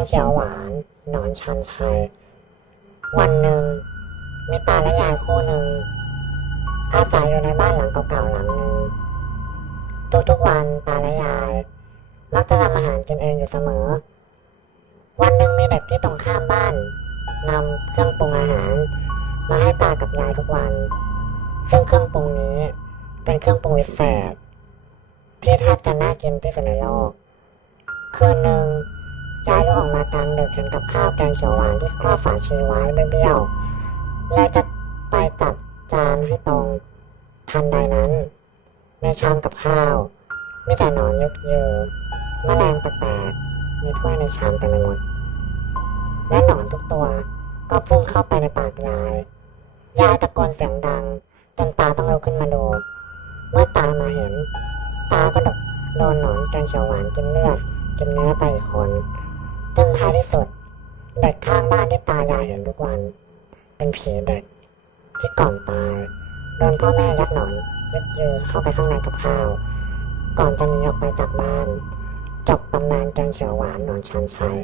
งเขียวหวานหนอนชันชัย วันหนึ่งมีตาและยายคู่หนึ่ง อาศัยอยู่ในบ้านหลังเก่าๆหลังหนึ่งทุกๆวันตาและยายมักจะทำอาหารกินเองอยู่เสมอ วันหนึ่งมีเด็กที่ตรงข้ามบ้านนำเครื่องปรุงอาหาร มาให้ตากับยายทุกวัน ซึ่งเครื่องปรุงนี้เป็นเครื่องปรุงวิเศษที่แทบจะน่ากินที่สุดในโลกคืนหนึ่ง ยายออกมากลางดึกฉันกับข้าวแกงเขียวหวานที่ครอบฝาชีไว้เบี้ยว และจะไปจัดจานให้ตรง ทันใดนั้น ในชามกับข้าวมีแต่หนอนยุบเยือแมลงแปลกๆมีถ้วยในชามเต็มไปหมด และหนอนทุกตัวก็พุ่งเข้าไปในปากยาย ยายตะโกนเสียงดัง จนตาต้องลุกขึ้นมาดู เมื่อตามาเห็น ตาก็โดนหนอนแกงเขียวหวานกินเลือด กินเนื้อไปคน ท้ายที่สุด เด็กข้างบ้านที่ตายายเห็นทุกวัน เป็นผีเด็ก ที่ก่อนตายโดนพ่อแม่ยัดหนอนยึดยือเข้าไปข้างในกับข้าว ก่อนจะหนีออกไปจากบ้าน จบตำนานแกงเขียวหวานหนอนชันชัย